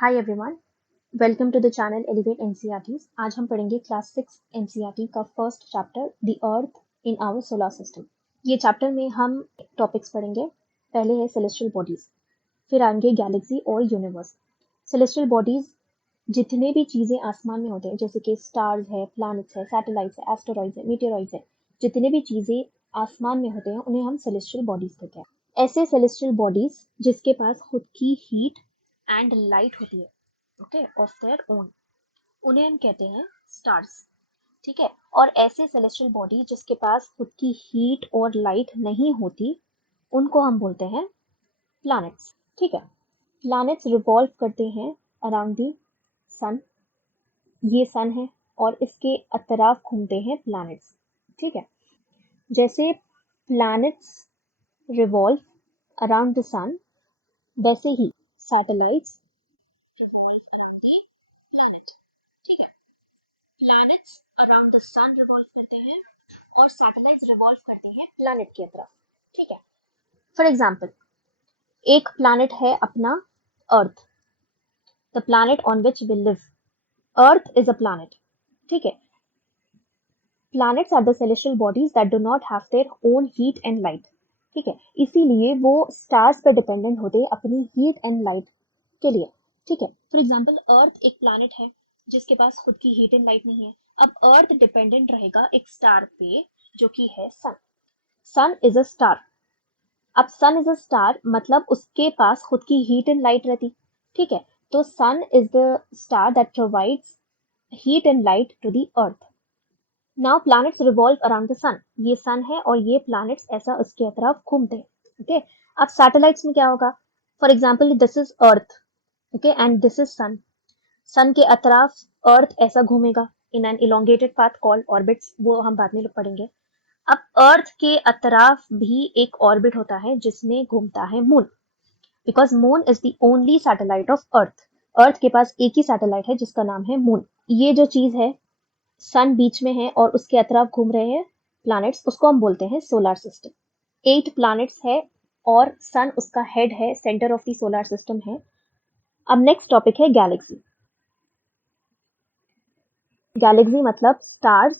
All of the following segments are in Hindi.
Hi everyone, welcome to the channel Elevate NCERTs. आज हम पढ़ेंगे क्लास 6 एनसीईआरटी का first chapter the earth in our solar system. ये चैप्टर में हम टॉपिक्स पढ़ेंगे। पहले है सेलेस्टियल बॉडीज, फिर आएंगे गैलेक्सी और यूनिवर्स। सेलेस्टियल बॉडीज जितने भी चीज़ें आसमान में होते हैं, जैसे कि स्टार्स है, प्लैनेट्स है, सैटेलाइट्स है, एस्टेरॉइड्स है, मीटेरॉइड्स है, जितने भी चीज़ें आसमान में होते हैं उन्हें हम सेलेस्टियल बॉडीज कहते हैं। ऐसे सेलेस्टियल बॉडीज जिसके पास खुद की हीट एंड लाइट होती है, ओके, ऑफ देयर ओन, उन्हें हम कहते हैं स्टार्स। ठीक है। और ऐसे सेलेस्टियल बॉडी जिसके पास खुद की हीट और लाइट नहीं होती, उनको हम बोलते हैं प्लैनेट्स। ठीक है। प्लैनेट्स रिवॉल्व करते हैं अराउंड द सन। ये सन है और इसके अतराफ घूमते हैं प्लैनेट्स। ठीक है। जैसे planets revolve around the sun, वैसे ही satellites revolve around the planet. ठीक है। Planets around the sun revolve करते हैं और सैटेलाइट्स रिवॉल्व करते हैं प्लैनेट की तरफ। ठीक है। फॉर एग्जांपल, एक प्लैनेट है अपना earth, the planet on which we live. Earth is a planet. ठीक है। Planets are the celestial bodies that do not have their own heat and light. ठीक है। इसीलिए वो स्टार्स पर डिपेंडेंट होते हैं अपनी हीट एंड लाइट के लिए। ठीक है। फॉर एग्जाम्पल, अर्थ एक प्लैनेट है जिसके पास खुद की हीट एंड लाइट नहीं है। अब अर्थ डिपेंडेंट रहेगा एक स्टार पे जो कि है sun. Sun is a star. अब सन इज अ स्टार मतलब उसके पास खुद की हीट एंड लाइट रहती। ठीक है। तो sun is the star that provides heat and light to the earth. Now planets revolve around the sun. ये सन है और ये प्लैनेट्स ऐसा उसके अतराफ घूमते हैं। ओके। अब सैटेलाइट्स में क्या होगा? For example, this is earth, okay, and this is sun. Sun के अतराफ अर्थ ऐसा घूमेगा in an elongated path called orbits, वो हम बाद में पढ़ेंगे। अब अर्थ के अतराफ भी एक ऑर्बिट होता है जिसमें घूमता है moon, because moon is the only satellite of earth. Earth के पास एक ही सैटेलाइट है जिसका नाम है मून। ये जो चीज है, सन बीच में है और उसके अतराफ घूम रहे हैं प्लैनेट्स, उसको हम बोलते हैं सोलर सिस्टम। 8 प्लैनेट्स है और सन उसका हेड है, centre of the solar system है। अब नेक्स्ट टॉपिक है गैलेक्सी। गैलेक्सी मतलब स्टार्स।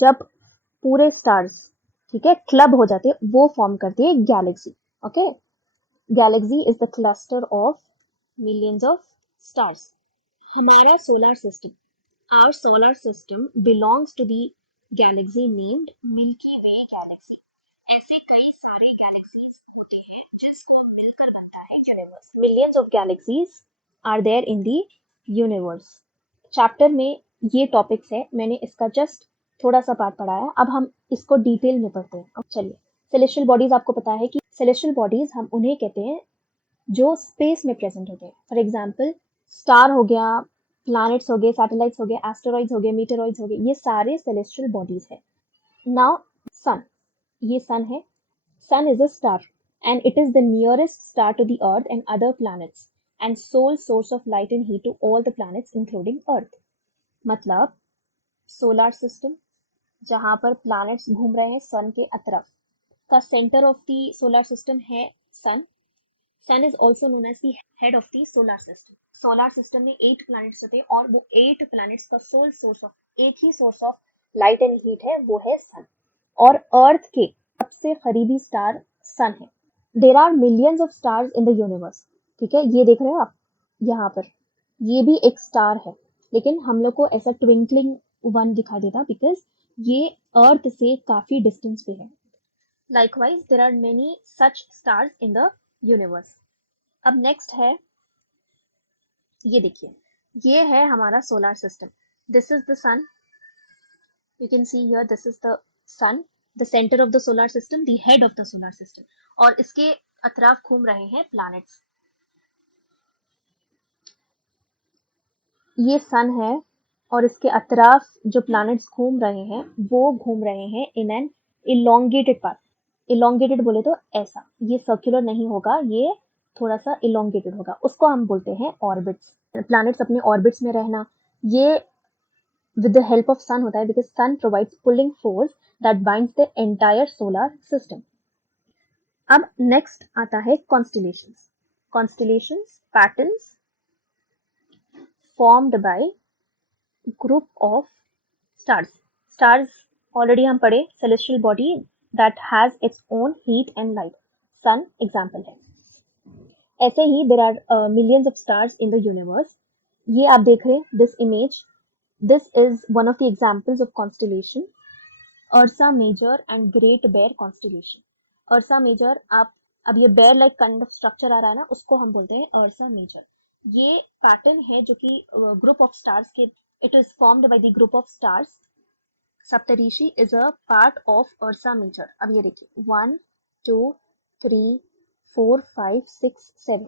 जब पूरे स्टार्स, ठीक है, क्लब हो जाते हैं, वो फॉर्म करती है galaxy. Okay. Galaxy is the cluster of millions of stars. हमारा solar system, our solar system belongs to the galaxy named milky way galaxy. ऐसे कई सारे गैलेक्सीज होते हैं जिसको मिलकर बनता है universe. Millions of galaxies are there in the universe. Chapter में ये टॉपिक्स है, मैंने इसका जस्ट थोड़ा सा पार्ट पढ़ाया। अब हम इसको डिटेल में पढ़ते हैं। अब चलिए, सेलेस्टियल बॉडीज आपको पता है कि सेलेस्टियल बॉडीज हम उन्हें कहते हैं जो स्पेस में प्रेजेंट होते हैं। फॉर एग्जाम्पल, स्टार हो गया, प्लैनेट्स हो गए, सैटेलाइट्स हो गए, एस्टेरॉइड्स हो गए, मीटेरॉइड्स हो गए, ये सारे सेलेस्टियल बॉडीज है। नाउ सन, ये सन है। Sun is a star and it is the nearest star to the earth and other planets and sole source of light and heat to all the planets including earth। मतलब सोलर सिस्टम जहां पर प्लैनेट्स घूम रहे हैं सन के अतरफ, का centre of the solar system है sun. Sun is also known as the head of the solar system. Solar system में 8 प्लैनेट्स होते हैं और वो 8 प्लैनेट्स का सोल सोर्स ऑफ, एक ही source of light and heat है, वो है सन। और अर्थ के सबसे करीबी स्टार सन है। There are millions of stars in the universe. ठीक है, ये देख रहे हो आप यहाँ पर, ये भी एक स्टार है, लेकिन हम लोग को ऐसा ट्विंकलिंग वन दिखाई देता बिकॉज ये अर्थ से काफी डिस्टेंस पे है। Likewise there are many such stars in the universe. अब नेक्स्ट है, ये देखिए, ये है हमारा solar system. This is the sun, you can see here, this is the sun, the center of the solar system, the head of the solar system, और इसके अतराफ घूम रहे हैं प्लैनेट्स। ये सन है और इसके अतराफ जो प्लैनेट्स घूम रहे हैं वो घूम रहे हैं इन एन इलोंगेटेड पाथ। इलोंगेटेड बोले तो ऐसा, ये सर्कुलर नहीं होगा, ये थोड़ा सा इलोंगेटेड होगा, उसको हम बोलते हैं ऑर्बिट्स। प्लैनेट्स अपने ऑर्बिट्स में रहना, ये with the help of sun होता है because sun provides pulling force that binds the entire solar system। अब नेक्स्ट आता है constellations। constellations patterns formed by group of stars. Stars already हम पढ़े, celestial body that has its own heat and light. Sun example है. ऐसे ही there are millions of stars in the universe. ये आप देख रहे हैं this image. This is one of the examples of constellation. Ursa Major and Great Bear constellation. Ursa Major, आप अब ये bear like kind of structure आ रहा है ना, उसको हम बोलते हैं Ursa Major. ये पैटर्न है जो कि ग्रुप ऑफ स्टार्स के, it is formed by the group of stars. Saptarishi is a part of ursa major. अब ये देखिए 1 2 3 4 5 6 7,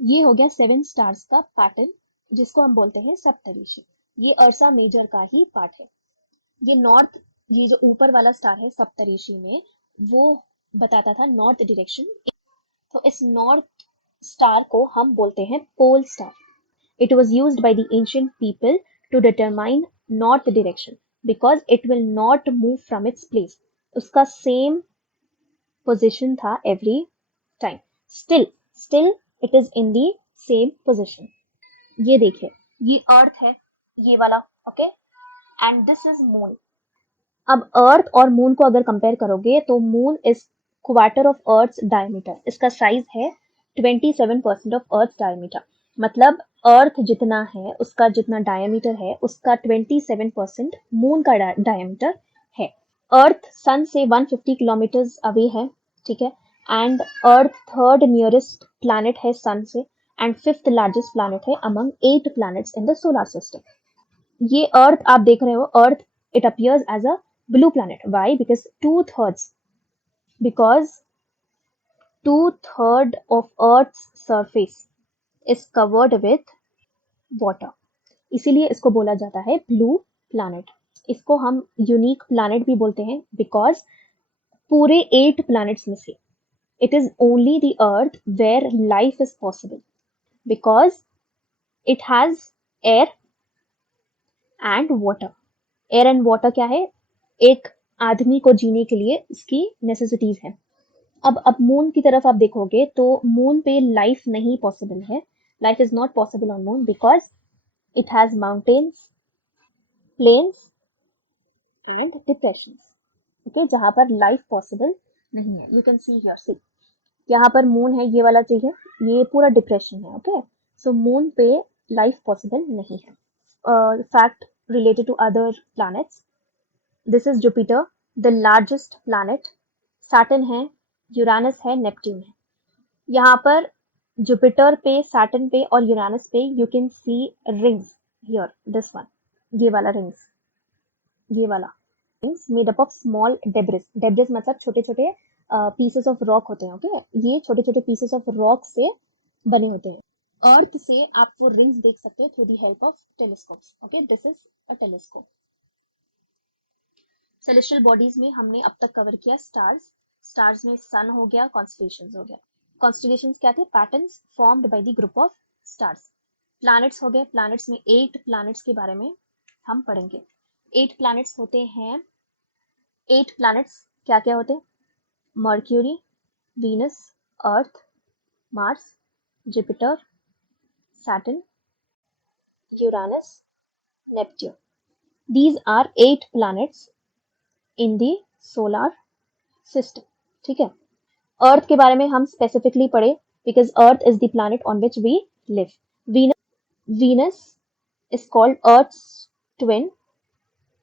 ये हो गया 7 स्टार्स का पैटर्न जिसको हम बोलते हैं सप्तऋषि. ये अर्सा मेजर का ही पार्ट है. ये नॉर्थ, ये जो ऊपर वाला स्टार है सप्तऋषि में, वो बताता था नॉर्थ डायरेक्शन. तो इस नॉर्थ स्टार को हम बोलते हैं pole star. It was used by the ancient people to determine north direction because it will not move from its place. उसका same position था every time. Still it is in the same position. ये देखिए, ये अर्थ है, ये वाला, okay, and this is moon. अब अर्थ और मून को अगर कंपेयर करोगे तो moon is quarter of earth diameter. इसका साइज है 27% ऑफ अर्थ डायमीटर. मतलब अर्थ जितना है उसका जितना डायमीटर है उसका 27% मून का डायमीटर है. अर्थ सन से 150 किलोमीटर अवे है, ठीक है, and earth third nearest planet है सन से एंड फिफ्थ लार्जेस्ट प्लैनेट है among 8 planets in the solar system. ये अर्थ आप देख रहे हो, अर्थ it appears as a blue planet. Why? Because two-third of Earth's surface is covered with water. इसीलिए इसको बोला जाता है blue planet. इसको हम unique planet भी बोलते हैं because पूरे 8 planets में से it is only the Earth where life is possible because it has air and water. Air and water क्या है? एक आदमी को जीने के लिए इसकी नेसेसिटीज है. अब मून की तरफ आप देखोगे तो मून पे लाइफ नहीं पॉसिबल है. Life is not possible on moon because it has mountains, plains and depressions. Okay, जहां पर लाइफ पॉसिबल नहीं है. You can see here, see यहाँ पर मून है, ये वाला चाहिए, ये पूरा डिप्रेशन है. ओके, सो मून पे लाइफ पॉसिबल नहीं है. Fact related to other planets. This is Jupiter, the largest planet. Saturn है, Uranus है, Neptune है. यहाँ पर Jupiter पे, Saturn पे और Uranus पे you can see rings here. This one, ये वाला rings, ये वाला rings made up of small debris. Debris मतलब छोटे छोटे pieces of rock होते हैं. ओके, ये छोटे छोटे pieces of rock से बने होते हैं. अर्थ से आप वो रिंग्स देख सकते हो through the help of telescopes. Okay, this is a telescope. Celestial bodies में हमने अब तक कवर किया स्टार्स. स्टार्स में सन हो गया, कॉन्स्टलेशंस हो गया. कॉन्स्टलेशंस क्या थे? Patterns formed by the group of stars. Planets हो गए. प्लैनेट्स में 8 प्लैनेट्स के बारे में हम पढ़ेंगे. 8 प्लैनेट्स होते हैं. 8 प्लैनेट्स क्या क्या होते हैं? Mercury, Venus, Earth, Mars, Jupiter, Saturn, Uranus, Neptune. These are 8 planets in the solar system. ठीक है. अर्थ के बारे में हम स्पेसिफिकली पढ़े because Earth is the planet on which we live. Venus is called Earth's twin.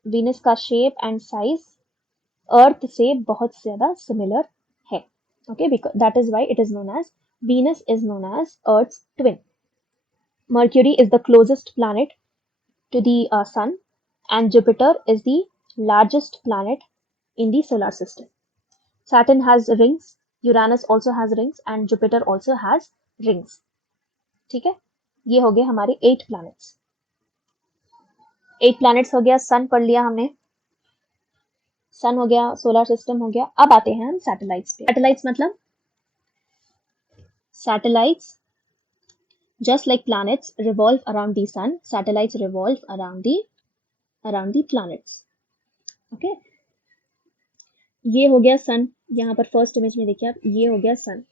Venus का shape and size Earth से बहुत ज्यादा similar है. Okay, because that is why it is known as Venus is known as Earth's twin. Mercury is the closest planet to the sun and Jupiter is the largest planet in the solar system. Saturn has rings, Uranus also has rings and Jupiter also has rings. ठीक है, ये हो गए हमारे 8 planets. 8 planets हो गया. सन पढ़ लिया हमने, सन हो गया, सोलर सिस्टम हो गया. अब आते हैं हम सैटेलाइट्स पे. सैटेलाइट्स मतलब satellites, just like planets revolve around the sun, satellites revolve around the planets. Okay, ये हो गया सन. यहाँ पर फर्स्ट इमेज में देखिए आप, ये हो गया सन.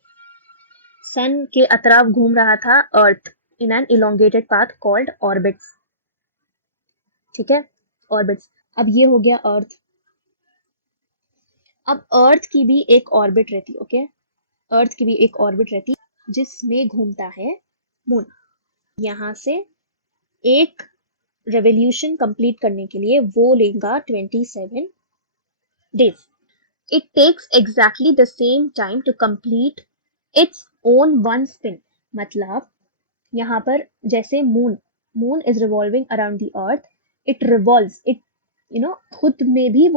सन के अतराफ घूम रहा था अर्थ. in an elongated path called orbits. ठीक है, orbits. अब ये हो गया अर्थ. अब अर्थ की भी एक ऑर्बिट रहती है. ओके, अर्थ की भी एक ऑर्बिट रहती है जिसमें घूमता है मून. यहाँ से एक रेवोल्यूशन कंप्लीट करने के लिए वो लेगा 27 days. It takes exactly the same time to complete its own one spin. मतलब यहाँ पर जैसे moon is revolving around the earth, it revolves it, खुद में भी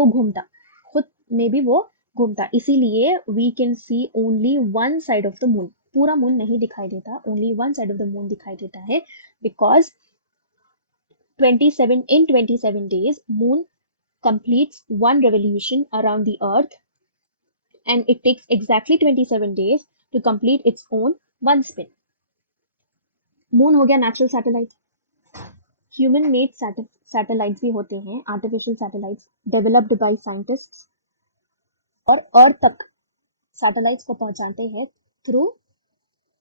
वो घूमता, इसीलिए we can see only one side of the moon. पूरा मून नहीं दिखाई देता, only one side of the moon दिखाई देता है, because 27 days moon completes one revolution around the earth, and it takes exactly 27 days to complete its own one spin. Moon हो गया natural satellite. Human made satellites भी होते हैं, artificial satellites developed by scientists, और अर्थ तक सैटेलाइट्स को पहुंचाते हैं थ्रू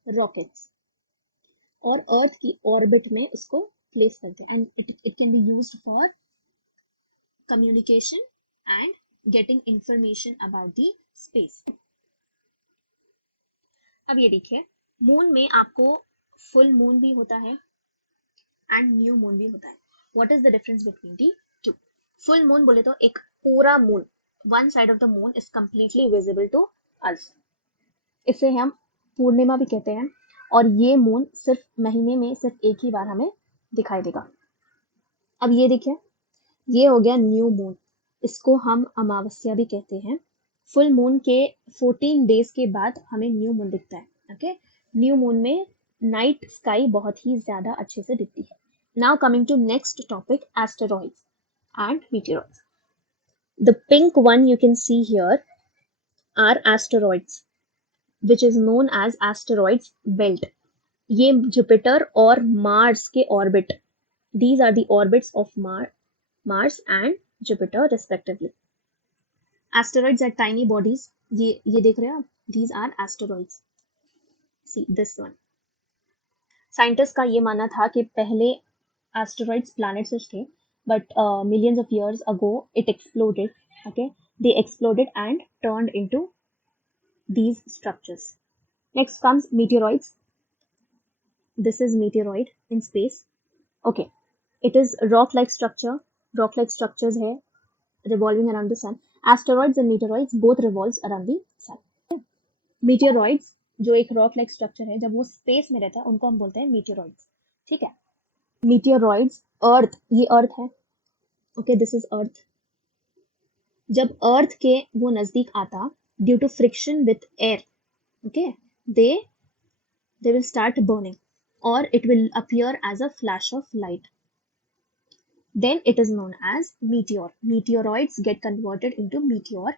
रॉकेट्स, और अर्थ की ऑर्बिट में उसको प्लेस करते हैं, and it can be used for communication and getting information about the space. अब ये देखिए, मून में आपको फुल मून भी होता है एंड न्यू मून भी होता है. What is the difference between the two? Full moon बोले तो एक पूरा moon, one side of the moon is completely visible to us. इसे हम पूर्णिमा भी कहते हैं, और ये मून सिर्फ महीने में सिर्फ एक ही बार हमें दिखाई देगा. अब ये देखिए, ये हो गया न्यू मून, इसको हम अमावस्या भी कहते हैं. फुल मून के 14 डेज के बाद हमें न्यू मून दिखता है. ओके, न्यू मून में नाइट स्काई बहुत ही ज्यादा अच्छे से दिखती है. Now coming to next topic, asteroids and meteoroids. The pink one you can see here are asteroids which is known as asteroids belt. ये जुपिटर और मार्स के orbit, these are the orbits of Mars and Jupiter respectively. Asteroids are tiny bodies. ये देख रहे हैं आप, these are asteroids. See this one. Scientist का ये मानना था कि पहले एस्टेरॉइड्स प्लैनेट्स थे, but millions of years ago it exploded. Okay, they exploded and turned into these structures. Next comes meteoroids. This is meteoroid in space. Okay, it is rock-like structure. Rock-like structures है revolving around the sun. Asteroids and meteoroids both revolves around the sun. Meteoroids जो एक rock-like structure है, जब वो space में रहता है उनको हम बोलते हैं meteoroids. ठीक है. Meteoroids, Earth, ये Earth है. Okay, this is Earth. जब अर्थ के वो नजदीक आता, due to friction with air, okay, they will start burning, or it will appear as a flash of light. Then it is known as meteor. Meteoroids get converted into meteor.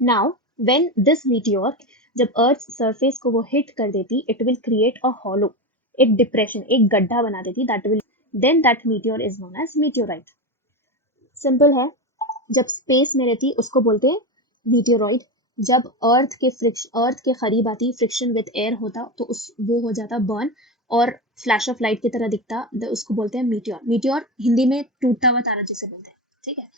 Now when this meteor जब अर्थ सरफेस को वो हिट कर देती, it will create a hollow, एक डिप्रेशन, एक गड्ढा बना देती, then that meteor is known as meteorite. Simple है. जब स्पेस में रहती उसको बोलते हैं मीटियोरॉइड. जब अर्थ के करीब आती, फ्रिक्शन विद एयर होता, तो वो हो जाता बर्न और फ्लैश ऑफ लाइट की तरह दिखता, उसको बोलते हैं मीटियोर. मीटियोर हिंदी में टूटता हुआ तारा जिसे बोलते हैं. ठीक है.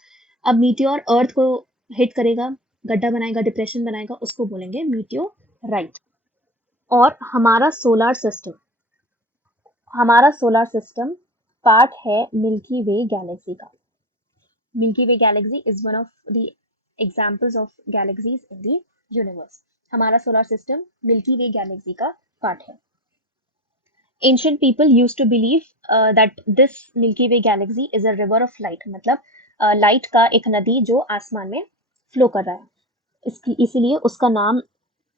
अब मीटियोर अर्थ को हिट करेगा, गड्ढा बनाएगा, डिप्रेशन बनाएगा, उसको बोलेंगे मीटियोराइट. और हमारा सोलर सिस्टम पार्ट है मिल्की वे गैलेक्सी का. Milky Way galaxy is one of the examples of galaxies in the universe. हमारा solar system Milky Way galaxy का part है. Ancient people used to believe that this Milky Way galaxy is a river of light. मतलब light का एक नदी जो आसमान में flow कर रहा है. इसीलिए उसका नाम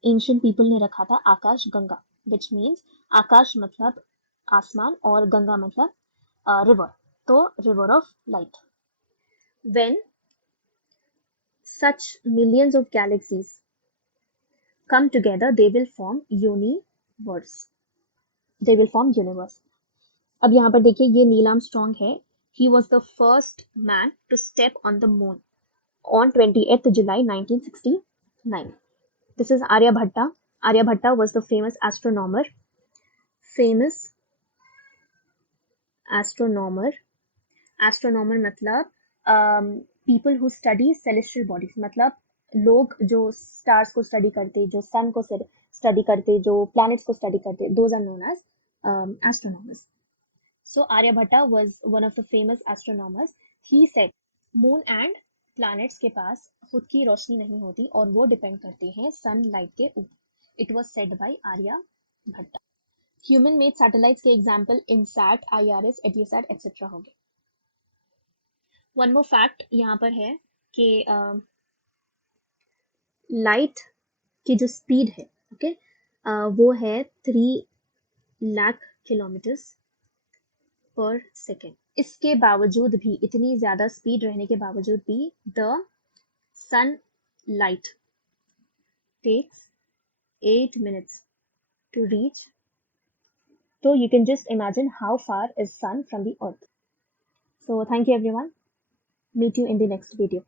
ancient people ने रखा था आकाश गंगा, which means आकाश मतलब आसमान और गंगा मतलब river, तो river of light. When such millions of galaxies come together, they will form universe. अब यहाँ पर देखिए, ये नील आर्मस्ट्रॉन्ग है. He was the first man to step on the moon on 28th July 1969. This is Aryabhatta. Aryabhatta was the famous astronomer, famous astronomer. Astronomer मतलब people who study celestial bodies, मतलब लोग जो स्टार्स को स्टडी करते, जो सन को स्टडी करते, जो प्लैनेट्स को स्टडी करते, those are known as astronomers. So Aryabhatta was one of the famous astronomers. He said moon and planets के पास खुद की रोशनी नहीं होती और वो डिपेंड करते हैं सनलाइट के ऊपर. It was said by Aryabhatta. Human made satellites के एग्जांपल इनसैट, आईआरएस, एटियोसैट एक्सेट्रा हो गए. वन मोर फैक्ट यहाँ पर है कि लाइट की जो स्पीड है, ओके, वो है 3 लाख किलोमीटर्स पर सेकेंड. इसके बावजूद भी, इतनी ज्यादा स्पीड रहने के बावजूद भी, the sunlight takes 8 minutes to reach. So you can just imagine how far is sun from the earth. So thank you everyone. Meet you in the next video.